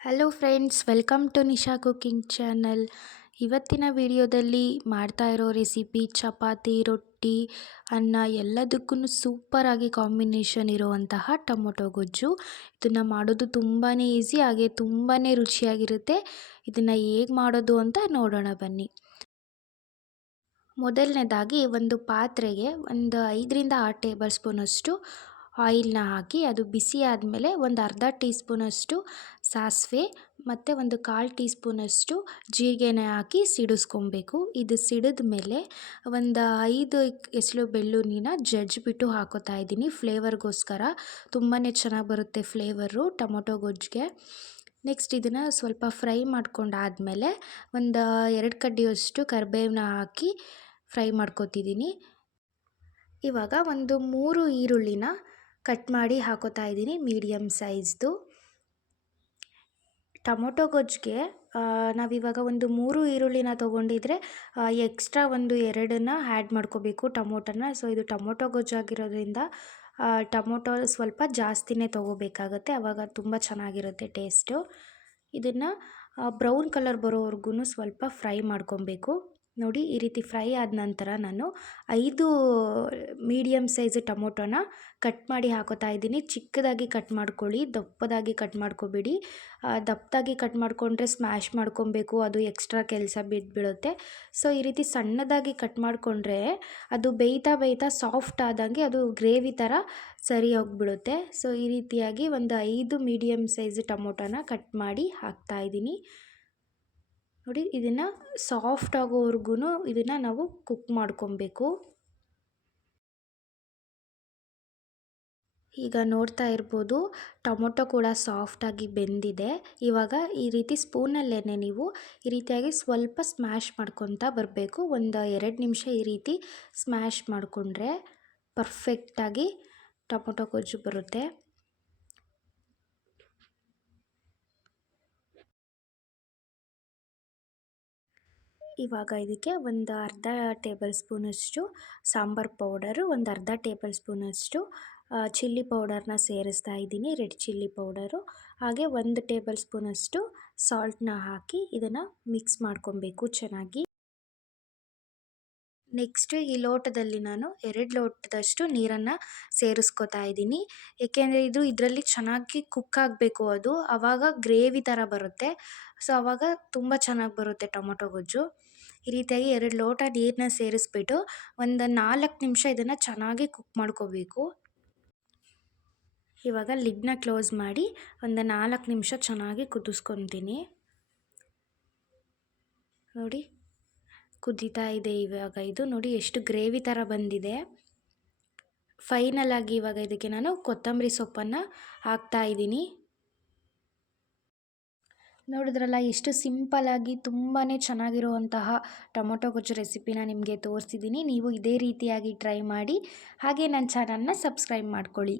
Hello friends, welcome to Nisha cooking channel. ಇವತ್ತಿನ ವಿಡಿಯೋದಲ್ಲಿ ಮಾಡ್ತಾ ಇರೋ ರೆಸಿಪಿ ಚಪಾತಿ, ರೊಟ್ಟಿ, ಅನ್ನ ಎಲ್ಲದಕ್ಕೂ ಸೂಪರಾಗಿ ಕಾಂಬಿನೇಷನ್ ಇರುವಂತಹ ಟೊಮೊಟೊ ಗೊಜ್ಜು. ಇದನ್ನು ಮಾಡೋದು ತುಂಬಾ ಈಸಿ, ಹಾಗೆ ತುಂಬಾ ರುಚಿಯಾಗಿರುತ್ತೆ. ಇದನ್ನು ಹೇಗೆ ಮಾಡೋದು ಅಂತ ನೋಡೋಣ ಬನ್ನಿ. ಮೊದಲನೇದಾಗಿ ಒಂದು ಪಾತ್ರೆಗೆ ಒಂದು 5ರಿಂದ 6 ಟೇಬಲ್ ಸ್ಪೂನಷ್ಟು ಆಯಿಲ್ನ ಹಾಕಿ ಅದು ಬಿಸಿ ಆದಮೇಲೆ ಒಂದು ಅರ್ಧ ಟೀ ಸ್ಪೂನಷ್ಟು ಸಾಸಿವೆ ಮತ್ತು ಒಂದು 1/4 ಟೀ ಸ್ಪೂನಷ್ಟು ಜೀರಿಗೆನ ಹಾಕಿ ಸಿಡಿಸ್ಕೊಬೇಕು. ಇದು ಸಿಡಿದ ಮೇಲೆ ಒಂದು 5 ಎಸಳು ಬೆಳ್ಳುಳ್ಳಿನ ಜಜ್ಜಿಬಿಟ್ಟು ಹಾಕೋತಾ ಇದ್ದೀನಿ ಫ್ಲೇವರ್ಗೋಸ್ಕರ. ತುಂಬಾ ಚೆನ್ನಾಗಿ ಬರುತ್ತೆ ಫ್ಲೇವರು ಟೊಮೊಟೊ ಗೊಜ್ಜಿಗೆ. ನೆಕ್ಸ್ಟ್ ಇದನ್ನು ಸ್ವಲ್ಪ ಫ್ರೈ ಮಾಡ್ಕೊಂಡಾದಮೇಲೆ ಒಂದು 2 ಕಡ್ಡಿಯಷ್ಟು ಕರಿಬೇವನ್ನ ಹಾಕಿ ಫ್ರೈ ಮಾಡ್ಕೊತಿದ್ದೀನಿ. ಇವಾಗ ಒಂದು 3 ಈರುಳ್ಳಿನ ಕಟ್ ಮಾಡಿ ಹಾಕೋತಾ ಇದ್ದೀನಿ ಮೀಡಿಯಮ್ ಸೈಜ್ದು. ಟೊಮೊಟೊ ಗೊಜ್ಜಿಗೆ ನಾವಿವಾಗ ಒಂದು 3 ಈರುಳ್ಳಿನ ತೊಗೊಂಡಿದ್ರೆ ಎಕ್ಸ್ಟ್ರಾ ಒಂದು 2ನ್ನ ಆ್ಯಡ್ ಮಾಡ್ಕೋಬೇಕು ಟೊಮೊಟೊನ. ಸೊ ಇದು ಟೊಮೊಟೊ ಗೊಜ್ಜಾಗಿರೋದ್ರಿಂದ ಟೊಮೊಟೊ ಸ್ವಲ್ಪ ಜಾಸ್ತಿನೇ ತೊಗೋಬೇಕಾಗತ್ತೆ, ಆವಾಗ ತುಂಬ ಚೆನ್ನಾಗಿರುತ್ತೆ ಟೇಸ್ಟು. ಇದನ್ನು ಬ್ರೌನ್ ಕಲರ್ ಬರೋವರೆಗೂ ಸ್ವಲ್ಪ ಫ್ರೈ ಮಾಡ್ಕೊಬೇಕು. ನೋಡಿ, ಈ ರೀತಿ ಫ್ರೈ ಆದ ನಂತರ ನಾನು 5 ಮೀಡಿಯಮ್ ಸೈಜ್ ಟೊಮೊಟೊನ ಕಟ್ ಮಾಡಿ ಹಾಕೋತಾ ಇದ್ದೀನಿ. ಚಿಕ್ಕದಾಗಿ ಕಟ್ ಮಾಡ್ಕೊಳ್ಳಿ, ದಪ್ಪದಾಗಿ ಕಟ್ ಮಾಡ್ಕೊಬೇಡಿ. ದಪ್ಪದಾಗಿ ಕಟ್ ಮಾಡಿಕೊಂಡ್ರೆ ಸ್ಮ್ಯಾಶ್ ಮಾಡ್ಕೊಬೇಕು, ಅದು ಎಕ್ಸ್ಟ್ರಾ ಕೆಲಸ ಬಿದ್ದುಬಿಡುತ್ತೆ. ಸೊ ಈ ರೀತಿ ಸಣ್ಣದಾಗಿ ಕಟ್ ಮಾಡಿಕೊಂಡ್ರೆ ಅದು ಬೇಯ್ತಾ ಸಾಫ್ಟ್ ಆದಂಗೆ ಅದು ಗ್ರೇವಿ ಥರ ಸರಿ ಹೋಗ್ಬಿಡುತ್ತೆ. ಸೊ ಈ ರೀತಿಯಾಗಿ ಒಂದು 5 ಮೀಡಿಯಮ್ ಸೈಜ್ ಟೊಮೊಟೊನ ಕಟ್ ಮಾಡಿ ಹಾಕ್ತಾಯಿದ್ದೀನಿ. ನೋಡಿ, ಇದನ್ನು ಸಾಫ್ಟ್ ಆಗೋವರೆಗೂ ಇದನ್ನು ನಾವು ಕುಕ್ ಮಾಡ್ಕೊಬೇಕು. ಈಗ ನೋಡ್ತಾ ಇರ್ಬೋದು, ಟೊಮೊಟೊ ಕೂಡ ಸಾಫ್ಟಾಗಿ ಬೆಂದಿದೆ. ಇವಾಗ ಈ ರೀತಿ ಸ್ಪೂನಲ್ಲೇ ನೀವು ಈ ರೀತಿಯಾಗಿ ಸ್ವಲ್ಪ ಸ್ಮ್ಯಾಶ್ ಮಾಡ್ಕೊತಾ ಬರಬೇಕು. ಒಂದು 2 ನಿಮಿಷ ಈ ರೀತಿ ಸ್ಮ್ಯಾಶ್ ಮಾಡಿಕೊಂಡ್ರೆ ಪರ್ಫೆಕ್ಟಾಗಿ ಟೊಮೊಟೊ ಗೊಜ್ಜು ಬರುತ್ತೆ. ಇವಾಗ ಇದಕ್ಕೆ ಒಂದು ಅರ್ಧ ಟೇಬಲ್ ಸ್ಪೂನಷ್ಟು ಸಾಂಬಾರು ಪೌಡರು, ಒಂದು ಅರ್ಧ ಟೇಬಲ್ ಸ್ಪೂನಷ್ಟು ಚಿಲ್ಲಿ ಪೌಡರ್ನ ಸೇರಿಸ್ತಾ ಇದ್ದೀನಿ, ರೆಡ್ ಚಿಲ್ಲಿ ಪೌಡರು. ಹಾಗೆ 1 ಟೇಬಲ್ ಸ್ಪೂನಷ್ಟು ಸಾಲ್ಟನ್ನ ಹಾಕಿ ಇದನ್ನು ಮಿಕ್ಸ್ ಮಾಡ್ಕೊಬೇಕು ಚೆನ್ನಾಗಿ. ನೆಕ್ಸ್ಟ್ ಈ ಲೋಟದಲ್ಲಿ ನಾನು 2 ಲೋಟದಷ್ಟು ನೀರನ್ನು ಸೇರಿಸ್ಕೊತಾ ಇದ್ದೀನಿ. ಏಕೆಂದರೆ ಇದರಲ್ಲಿ ಚೆನ್ನಾಗಿ ಕುಕ್ ಆಗಬೇಕು, ಅದು ಆವಾಗ ಗ್ರೇವಿ ಥರ ಬರುತ್ತೆ. ಸೊ ಆವಾಗ ತುಂಬ ಚೆನ್ನಾಗಿ ಬರುತ್ತೆ ಟೊಮೊಟೊ ಗೊಜ್ಜು. ಈ ರೀತಿಯಾಗಿ 2 ಲೋಟ ನೀರನ್ನ ಸೇರಿಸ್ಬಿಟ್ಟು ಒಂದು 4 ನಿಮಿಷ ಇದನ್ನು ಚೆನ್ನಾಗಿ ಕುಕ್ ಮಾಡ್ಕೋಬೇಕು. ಇವಾಗ ಲಿಡ್ನ ಕ್ಲೋಸ್ ಮಾಡಿ ಒಂದು 4 ನಿಮಿಷ ಚೆನ್ನಾಗಿ ಕುದಿಸ್ಕೊತೀನಿ. ನೋಡಿ, ಕುದೀತಾ ಇದೆ ಇವಾಗ. ಇದು ನೋಡಿ ಎಷ್ಟು ಗ್ರೇವಿ ಥರ ಬಂದಿದೆ. ಫೈನಲ್ ಆಗಿ ಇವಾಗ ಇದಕ್ಕೆ ನಾನು ಕೊತ್ತಂಬರಿ ಸೊಪ್ಪನ್ನು ಹಾಕ್ತಾ ಇದ್ದೀನಿ. ನೋಡಿದ್ರಲ್ಲ, ಎಷ್ಟು ಸಿಂಪಲ್ಲಾಗಿ ತುಂಬಾ ಚೆನ್ನಾಗಿರುವಂತಹ ಟೊಮೊಟೊ ಗೊಜ್ಜು ರೆಸಿಪಿನ ನಿಮಗೆ ತೋರಿಸಿದ್ದೀನಿ. ನೀವು ಇದೇ ರೀತಿಯಾಗಿ ಟ್ರೈ ಮಾಡಿ, ಹಾಗೆ ನನ್ನ ಚಾನಲ್ನ ಸಬ್ಸ್ಕ್ರೈಬ್ ಮಾಡ್ಕೊಳ್ಳಿ.